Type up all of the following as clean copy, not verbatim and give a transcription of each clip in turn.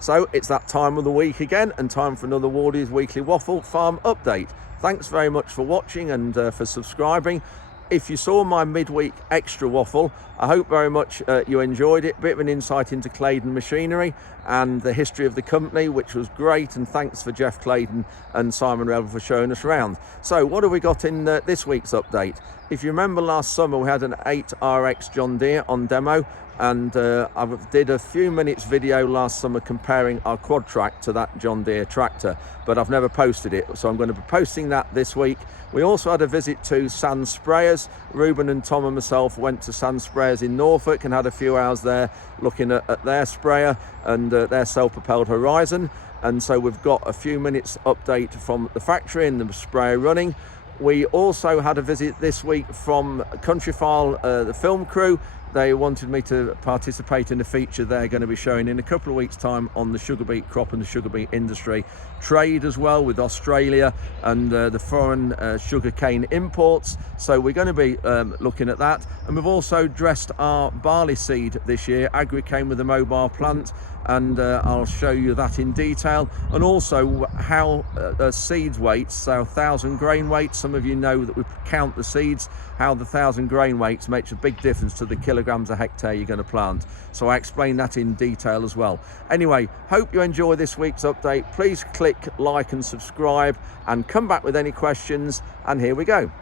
So it's that time of the week again, and time for another Wardy's Weekly Waffle Farm update. Thanks very much for watching and for subscribing. If you saw my midweek extra waffle, I hope very much you enjoyed it. Bit of an insight into Claydon Machinery and the history of the company, which was great, and thanks for Jeff Claydon and Simon Revel for showing us around. So what have we got in this week's update? If you remember last summer, we had an 8RX John Deere on demo, and I did a few minutes video last summer comparing our quad track to that John Deere tractor, but I've never posted it, so I'm going to be posting that this week. We also had a visit to Sands Sprayers. Ruben and Tom and myself went to Sands Sprayers in Norfolk and had a few hours there looking at their sprayer and their self-propelled Horizon. And so we've got a few minutes update from the factory and the sprayer running. We also had a visit this week from Countryfile, the film crew. They wanted me to participate in a feature they're going to be showing in a couple of weeks' time on the sugar beet crop and the sugar beet industry trade as well, with Australia and the foreign sugar cane imports. So we're going to be looking at that. And we've also dressed our barley seed this year. Agri came with a mobile plant, and I'll show you that in detail, and also how seeds weights, so 1,000 grain weights. Some of you know that we count the seeds, how the 1,000 grain weights makes a big difference to the kilograms a hectare you're going to plant. So I explain that in detail as well. Anyway, hope you enjoy this week's update. Please click like and subscribe, and come back with any questions, and here we go.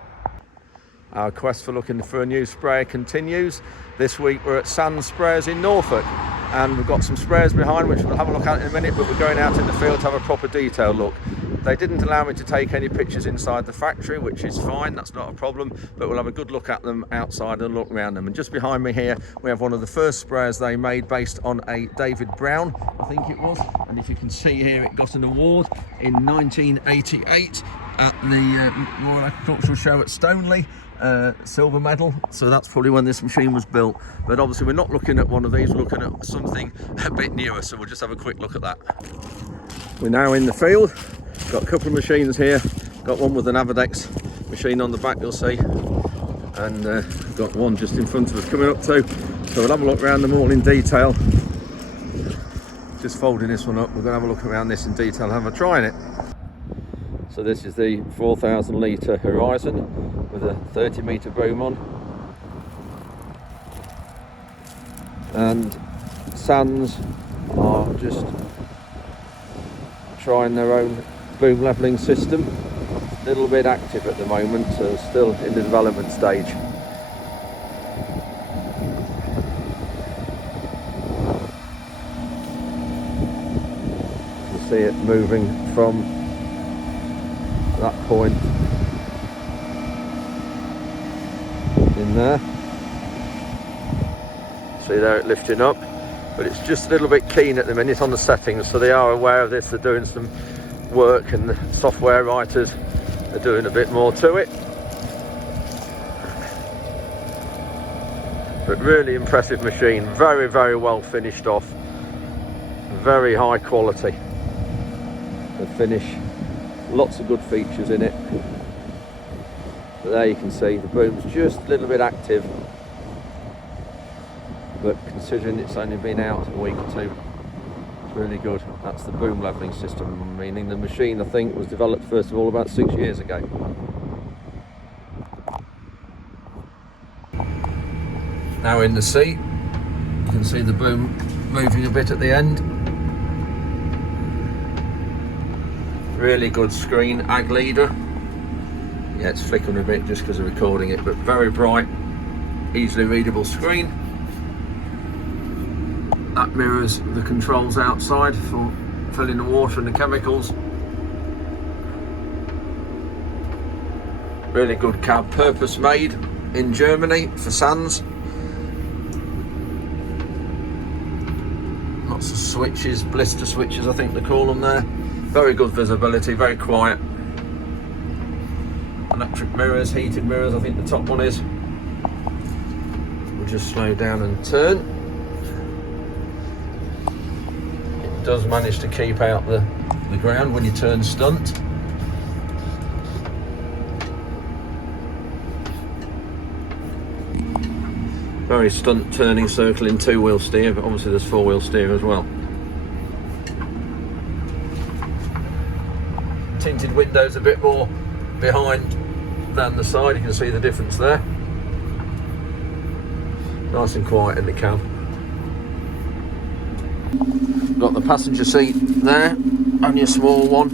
Our quest for looking for a new sprayer continues. This week we're at Sands Sprayers in Norfolk, and we've got some sprayers behind which we'll have a look at in a minute, but we're going out in the field to have a proper detailed look. They didn't allow me to take any pictures inside the factory, which is fine, that's not a problem, but we'll have a good look at them outside and look around them. And just behind me here we have one of the first sprayers they made, based on a David Brown, I think it was, and if you can see here, it got an award in 1988 at the Royal Agricultural Show at Stoneleigh. Silver medal, so that's probably when this machine was built. But obviously we're not looking at one of these, we're looking at something a bit newer, so we'll just have a quick look at that. We're now in the field, got a couple of machines here, got one with an Avadex machine on the back, you'll see, and got one just in front of us coming up too, so we'll have a look around them all in detail. Just folding this one up, we're going to have a look around this in detail, have a try in it. So this is the 4,000 litre Horizon with a 30 metre boom on, and Sands are just trying their own boom levelling system. A little bit active at the moment, so still in the development stage. You can see it moving from that point in there. See there, it lifting up, but it's just a little bit keen at the minute on the settings, so they are aware of this. They're doing some work, and the software writers are doing a bit more to it. But really impressive machine, very, very well finished off, very high quality. The finish, lots of good features in it. But there you can see the boom's just a little bit active, but considering it's only been out a week or two, it's really good. That's the boom levelling system, meaning the machine I think was developed first of all about 6 years ago. Now in the seat, you can see the boom moving a bit at the end. Really good screen, ag leader. Yeah, it's flickering a bit just because of recording it, but very bright, easily readable screen. That mirrors the controls outside for filling the water and the chemicals. Really good cab, purpose made in Germany for Sands. Lots of switches, blister switches I think they call them there. Very good visibility, very quiet. Electric mirrors, heated mirrors, I think the top one is. We'll just slow down and turn. It does manage to keep out the ground when you turn stunt. Very stunt turning circle in two-wheel steer, but obviously there's four-wheel steer as well. tinted windows a bit more behind than the side. You can see the difference there. Nice and quiet in the cab. Got the passenger seat there, only a small one,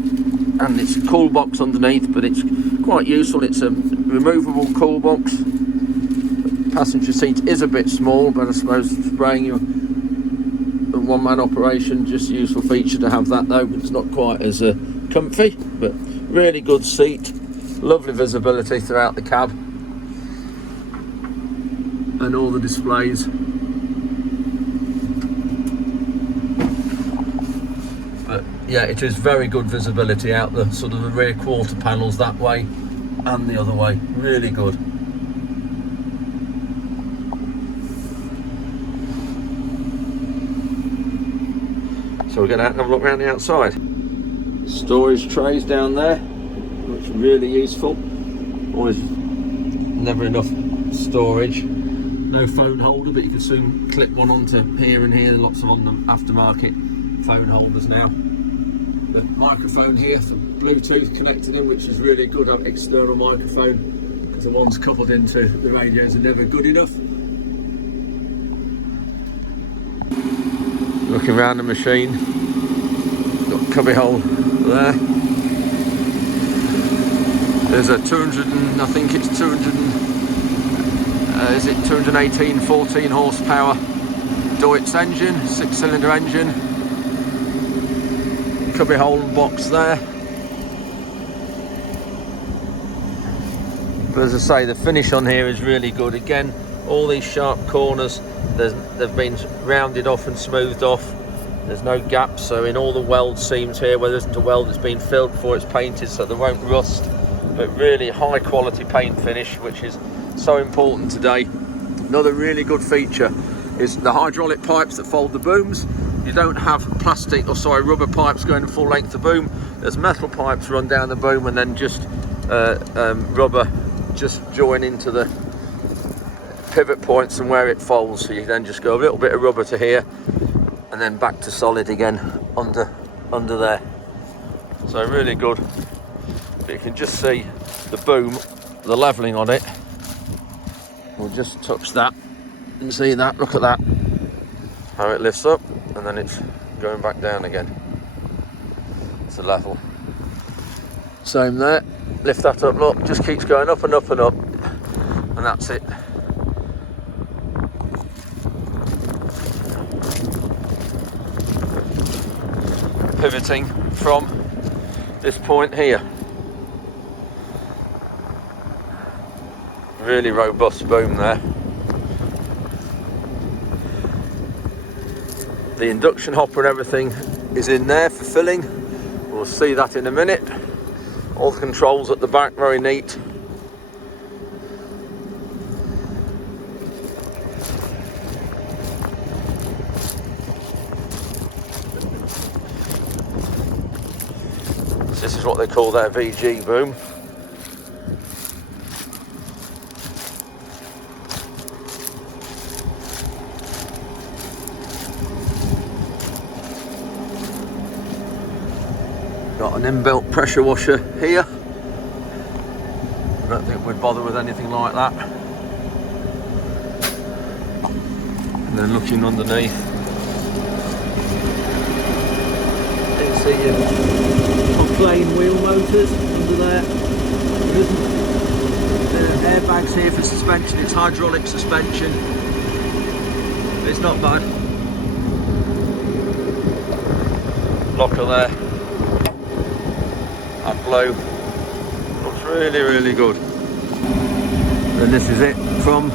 and it's a cool box underneath, but it's quite useful. It's a removable cool box. Passenger seat is a bit small, but I suppose spraying your one-man operation, just a useful feature to have that though. It's not quite as comfy, but really good seat, lovely visibility throughout the cab, and all the displays. But yeah, it is very good visibility out the sort of the rear quarter panels that way and the other way. Really good. So we're going to have a look around the outside. Storage trays down there, which are really useful. Always never enough storage. No phone holder, but you can soon clip one onto here and here. Lots of on the aftermarket phone holders now. The microphone here for Bluetooth connected in, which is really good. An external microphone, because the ones coupled into the radios are never good enough. Looking around the machine, got a cubby hole there. There's a 200 and I think it's 218 14 horsepower Deutz engine, 6-cylinder engine. Cubby hole and box there. But as I say, the finish on here is really good. Again, all these sharp corners, they've been rounded off and smoothed off. There's no gaps, so in all the weld seams here where there isn't a weld, it's been filled before it's painted so they won't rust. But really high quality paint finish, which is so important today. Another really good feature is the hydraulic pipes that fold the booms. You don't have rubber pipes going full length of boom. There's metal pipes run down the boom, and then just rubber just join into the pivot points and where it folds. So you then just go a little bit of rubber to here and then back to solid again under there. So really good. But you can just see the boom, the leveling on it. We'll just touch that and see that. Look at that, how it lifts up and then it's going back down again. It's a level. Same there. Lift that up, look, just keeps going up and up and up, and that's it. Pivoting from this point here. Really robust boom there. The induction hopper and everything is in there for filling. We'll see that in a minute. All the controls at the back, very neat. This is what they call their VG boom. Got an inbuilt pressure washer here. I don't think we'd bother with anything like that. And then looking underneath, you can see your plain wheel motors under there. There isn't airbags here for suspension, it's hydraulic suspension. It's not bad. Locker there. That blow looks really, really good. And this is it from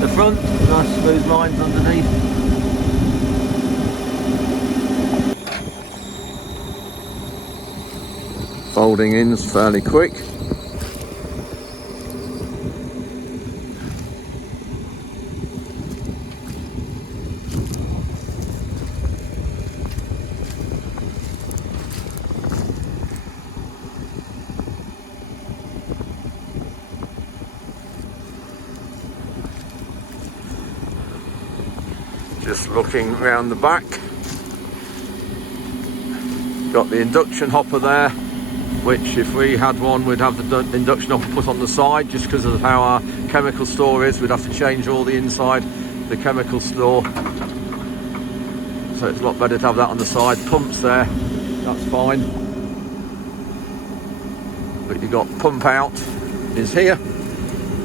the front. Nice smooth lines underneath. Folding in's fairly quick. Just looking round the back, got the induction hopper there, which if we had one we'd have the induction hopper put on the side, just because of how our chemical store is. We'd have to change all the inside, the chemical store, so it's a lot better to have that on the side. Pumps there, that's fine, but you've got pump out is here,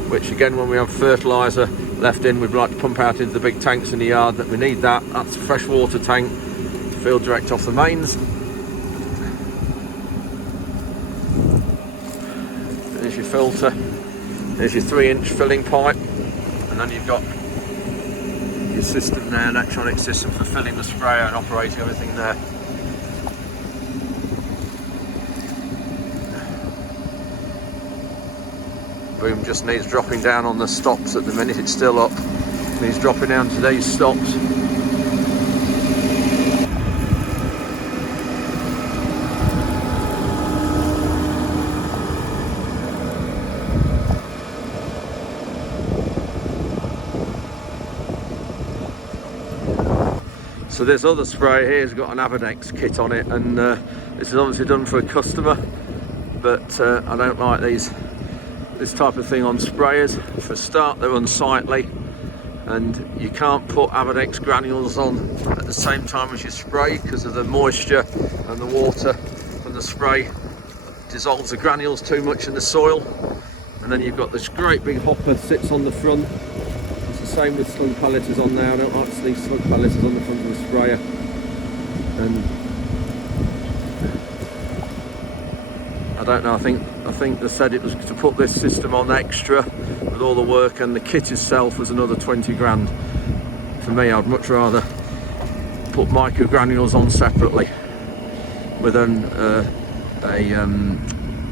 which again, when we have fertiliser left in, we'd like to pump out into the big tanks in the yard that we need. That's a fresh water tank, filled direct off the mains. There's your filter, there's your 3-inch filling pipe, and then you've got your system there, an electronic system for filling the sprayer and operating everything there. Boom just needs dropping down on the stops at the minute, it's still up. Needs dropping down to these stops. So this other spray here has got an Abadex kit on it, and this is obviously done for a customer, but I don't like this type of thing on sprayers. For a start, they're unsightly, and you can't put Abadex granules on at the same time as you spray because of the moisture and the water from the spray dissolves the granules too much in the soil. And then you've got this great big hopper sits on the front. It's the same with slug palleters on there. I don't like to see slug palleters on the front of the sprayer. And I don't know, I think they said it was to put this system on extra with all the work, and the kit itself was another 20 grand. For me, I'd much rather put micro granules on separately with a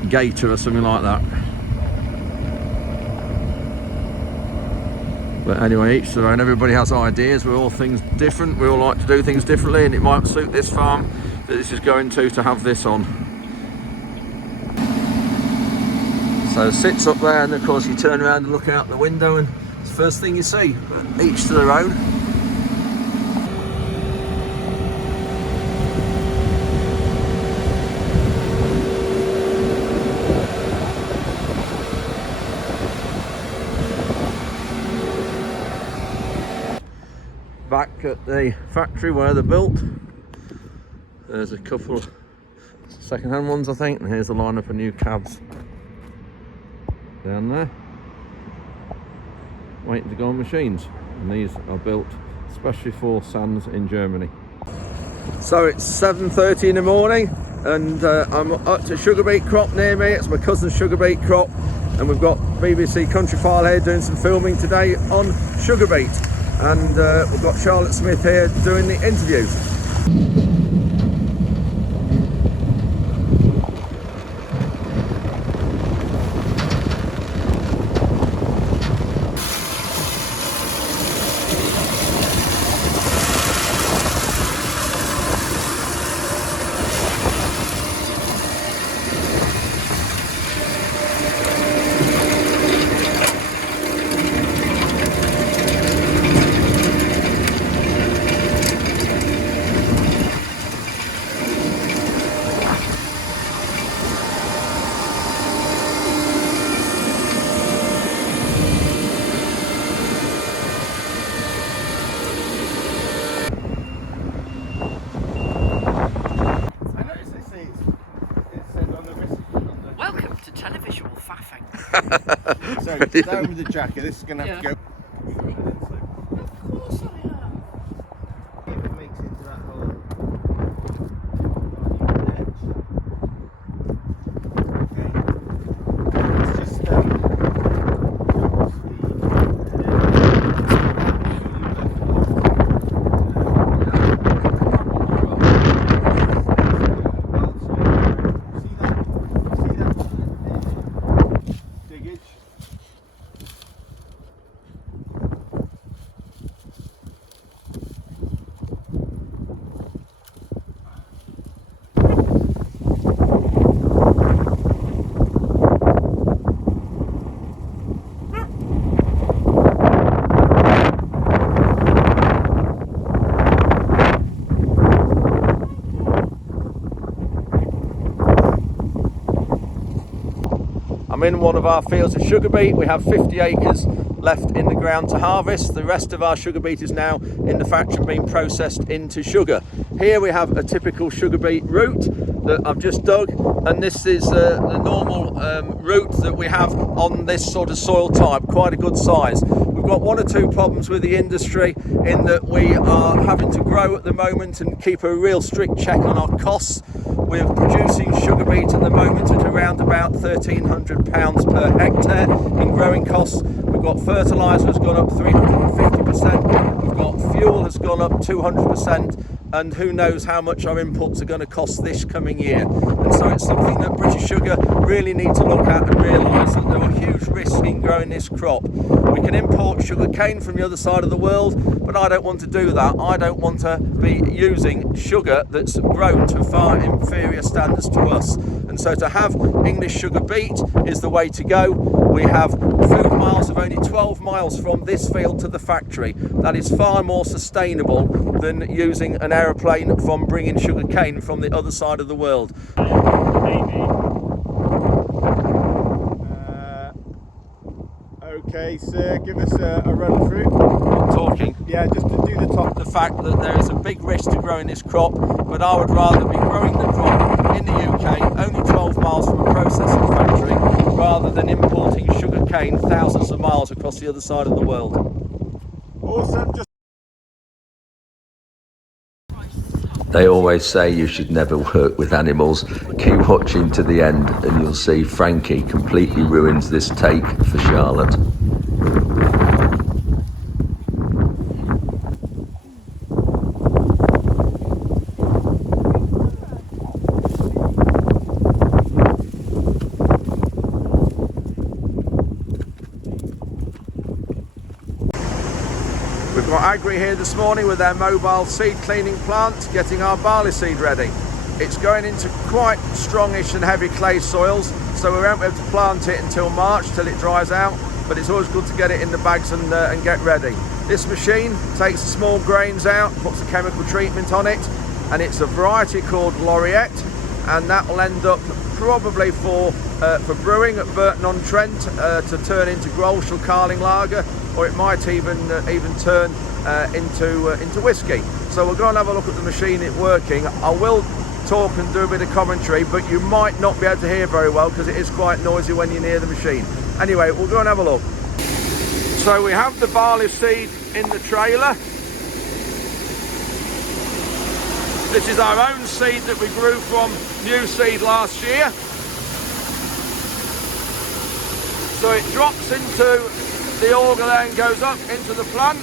gator or something like that. But anyway, each their own. Everybody has ideas. We're all things different. We all like to do things differently, and it might suit this farm that this is going to have this on. So it sits up there, and of course you turn around and look out the window and it's the first thing you see. But each to their own. Back at the factory where they're built, there's a couple of second-hand ones, I think, and here's a lineup of new cabs down there waiting to go on machines, and these are built especially for Sands in Germany. So it's 7:30 in the morning, and I'm at a sugar beet crop near me. It's my cousin's sugar beet crop, and we've got BBC Countryfile here doing some filming today on sugar beet. And we've got Charlotte Smith here doing the interview. So it's down with the jacket, this is going to have to go. Of course I am. If it makes it into that hole. Okay. It's just I'm in one of our fields of sugar beet. We have 50 acres left in the ground to harvest. The rest of our sugar beet is now in the factory being processed into sugar. Here we have a typical sugar beet root that I've just dug, and this is the normal root that we have on this sort of soil type, quite a good size. We've got one or two problems with the industry in that we are having to grow at the moment and keep a real strict check on our costs. We're producing sugar beet at the moment at around about £1,300 per hectare in growing costs. We've got fertiliser has gone up 350%, we've got fuel has gone up 200%, and who knows how much our inputs are going to cost this coming year. And so it's something that British Sugar really need to look at and realise that there are huge risks in growing this crop. We can import sugar cane from the other side of the world, but I don't want to do that. I don't want to be using sugar that's grown to far inferior standards to us. And so to have English sugar beet is the way to go. We have food miles of only 12 miles from this field to the factory. That is far more sustainable than using an aeroplane from bringing sugar cane from the other side of the world. Okay, sir, give us a run through. I'm talking. Yeah, just to do the top. The fact that there is a big risk to growing this crop, but I would rather be growing the crop in the UK, only 12 miles from a processing factory, rather than importing sugar cane thousands of miles across the other side of the world. Awesome. They always say you should never work with animals. Keep watching to the end and you'll see Frankie completely ruins this take for Charlotte. We've got Agri here this morning with their mobile seed cleaning plant, getting our barley seed ready. It's going into quite strongish and heavy clay soils, so we won't be able to plant it until March, till it dries out, but it's always good to get it in the bags and get ready. This machine takes the small grains out, puts a chemical treatment on it, and it's a variety called Laureate, and that will end up probably for brewing at Burton-on-Trent to turn into Grolsch or Carling Lager, or it might even turn into whiskey. So we'll go and have a look at the machine it working. I will talk and do a bit of commentary, but you might not be able to hear very well because it is quite noisy when you're near the machine. Anyway, we'll go and have a look. So we have the barley seed in the trailer. This is our own seed that we grew from new seed last year. So it drops into the auger there and goes up into the plant.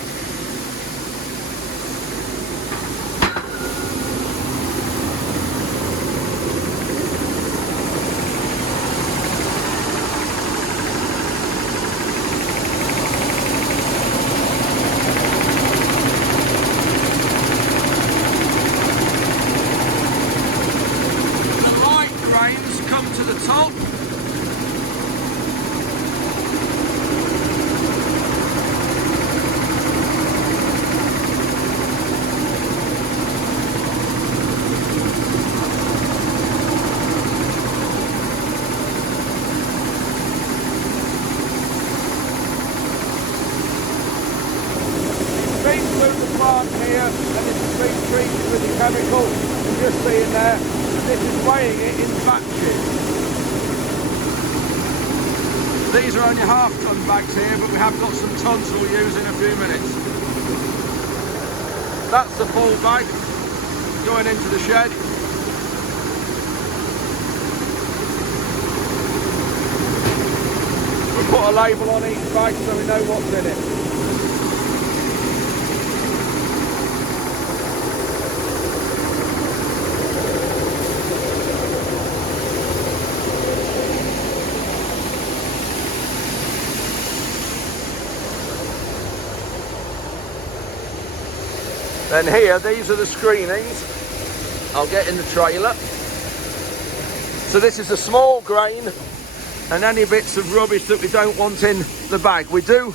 The light grains come to the top. Here, and this has been treated with a chemical. You're just seeing there, and this is weighing it in batches. These are only half-ton bags here, but we have got some tons we'll use in a few minutes. That's the full bag going into the shed. We put a label on each bag so we know what's in it. Then here, these are the screenings. I'll get in the trailer. So this is a small grain and any bits of rubbish that we don't want in the bag. We do,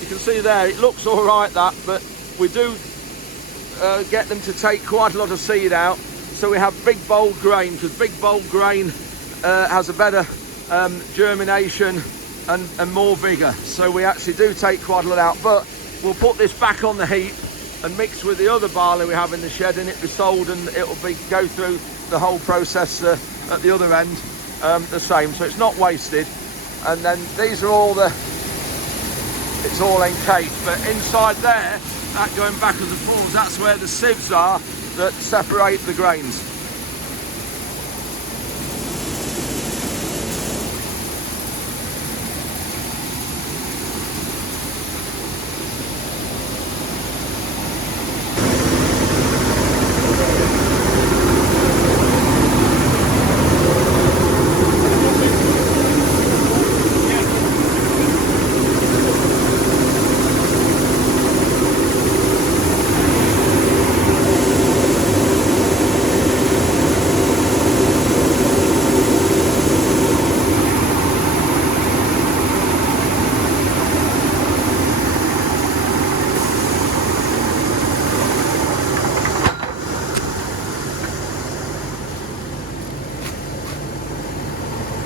you can see there, it looks all right that, but we do get them to take quite a lot of seed out. So we have big bold grain, because big bold grain has a better germination and more vigour. So we actually do take quite a lot out, but we'll put this back on the heap and mix with the other barley we have in the shed, and it'll be sold, and it'll be go through the whole process at the other end the same, so it's not wasted. And then these are all it's all encased, but inside there, that going backwards and forwards, that's where the sieves are that separate the grains.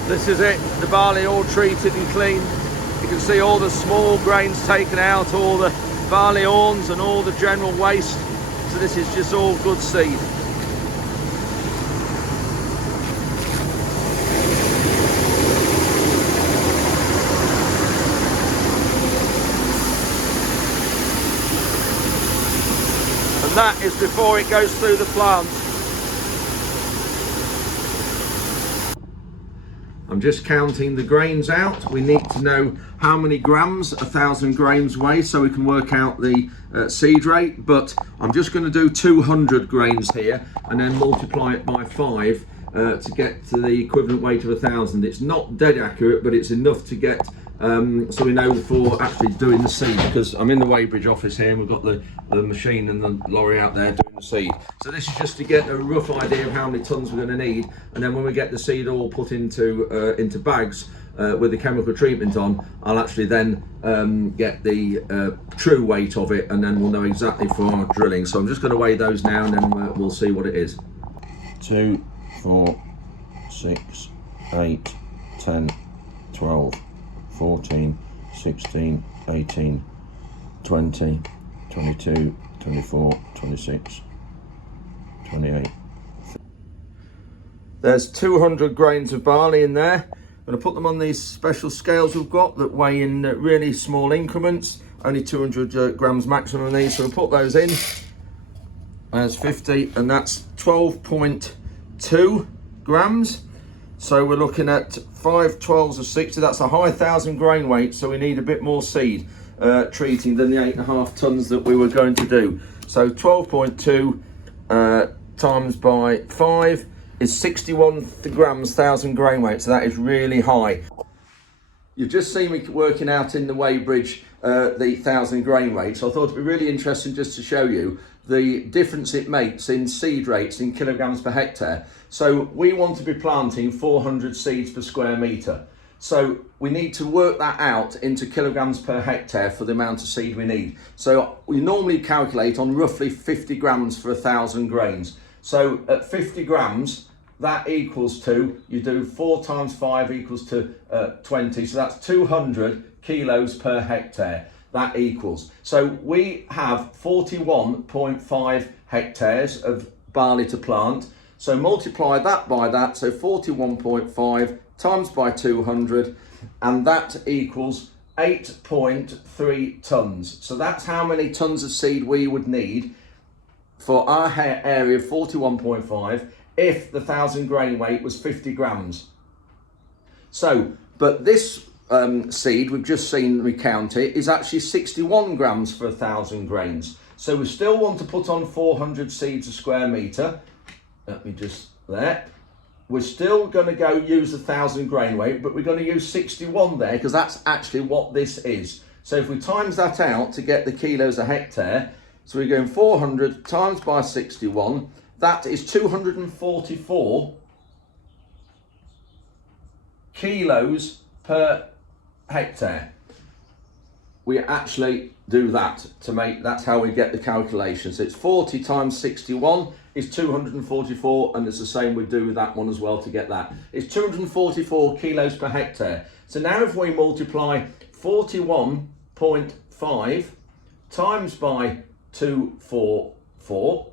This is it, the barley all treated and cleaned. You can see all the small grains taken out, all the barley awns and all the general waste. So this is just all good seed. And that is before it goes through the plant. I'm just counting the grains out. We need to know how many grams 1,000 grains weigh so we can work out the seed rate, but I'm just going to do 200 grains here and then multiply it by 5 to get to the equivalent weight of 1,000. It's not dead accurate, but it's enough to get so we know for actually doing the seed, because I'm in the Weybridge office here and we've got the machine and the lorry out there doing the seed. So this is just to get a rough idea of how many tons we're going to need, and then when we get the seed all put into bags with the chemical treatment on, I'll actually then get the true weight of it, and then we'll know exactly for our drilling. So I'm just going to weigh those now, and then we'll see what it is. 2, 4, 6, 8, 10, 12, 14, 16, 18, 20, 22, 24, 26, 28. There's 200 grains of barley in there. I'm going to put them on these special scales we've got that weigh in really small increments, only 200 grams maximum of these. So we'll put those in. There's 50, and that's 12.2 grams. So we're looking at 5 12s of 60. That's a high 1,000 grain weight, so we need a bit more seed treating than the 8.5 tons that we were going to do. So 12.2 times by 5 is 61 grams 1,000 grain weight, so that is really high. You've just seen me working out in the Weybridge the 1,000 grain weight, so I thought it'd be really interesting just to show you the difference it makes in seed rates in kilograms per hectare. So we want to be planting 400 seeds per square metre. So we need to work that out into kilograms per hectare for the amount of seed we need. So we normally calculate on roughly 50 grams for 1,000 grains. So at 50 grams, that equals to, you do 4 times 5 equals to 20. So that's 200 kilos per hectare. That equals. So we have 41.5 hectares of barley to plant. So multiply that by that, so 41.5 times by 200, and that equals 8.3 tons. So that's how many tons of seed we would need for our area of 41.5 if the 1,000 grain weight was 50 grams. So, but this seed we've just seen me count it is actually 61 grams for 1,000 grains. So we still want to put on 400 seeds a square metre. Let me just, there. We're still going to go use 1,000 grain weight, but we're going to use 61 there because that's actually what this is. So if we times that out to get the kilos a hectare, so we're going 400 times by 61, that is 244 kilos per hectare. We actually do that to make, that's how we get the calculation. So it's 40 times 61 is 244, and it's the same we do with that one as well to get that. It's 244 kilos per hectare. So now if we multiply 41.5 times by 244,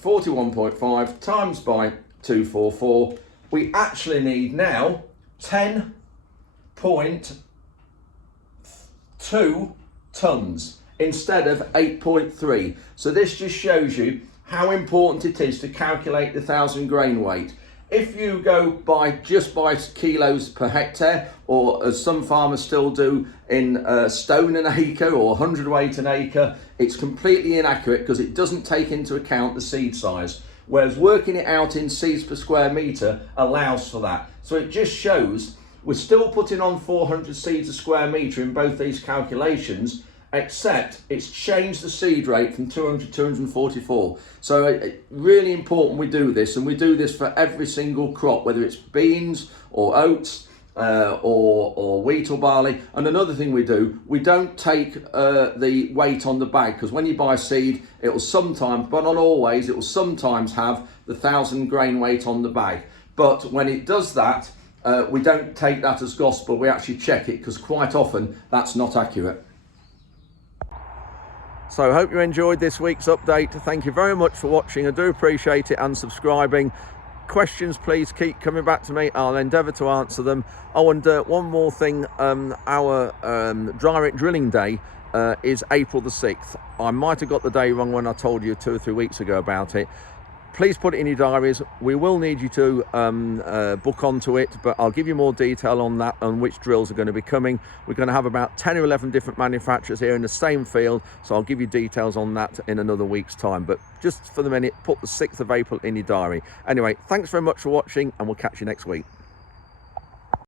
41.5 times by 244, we actually need now 10.2 tons instead of 8.3. So this just shows you how important it is to calculate the 1,000 grain weight. If you go just by kilos per hectare, or as some farmers still do in stone an acre or hundredweight an acre, it's completely inaccurate because it doesn't take into account the seed size. Whereas working it out in seeds per square metre allows for that. So it just shows we're still putting on 400 seeds a square metre in both these calculations, except it's changed the seed rate from 200 to 244. So really important we do this, and we do this for every single crop, whether it's beans or oats or wheat or barley. And another thing we do, we don't take the weight on the bag, because when you buy seed, it will sometimes, but not always, it will sometimes have the 1,000 grain weight on the bag. But when it does that, we don't take that as gospel, we actually check it, because quite often that's not accurate. So I hope you enjoyed this week's update. Thank you very much for watching. I do appreciate it, and subscribing. Questions, please keep coming back to me. I'll endeavour to answer them. Oh, and one more thing, our direct drilling day is April the 6th. I might have got the day wrong when I told you 2 or 3 weeks ago about it. Please put it in your diaries. We will need you to book onto it, but I'll give you more detail on that, on which drills are going to be coming. We're going to have about 10 or 11 different manufacturers here in the same field, so I'll give you details on that in another week's time. But just for the minute, put the 6th of April in your diary. Anyway, thanks very much for watching, and we'll catch you next week.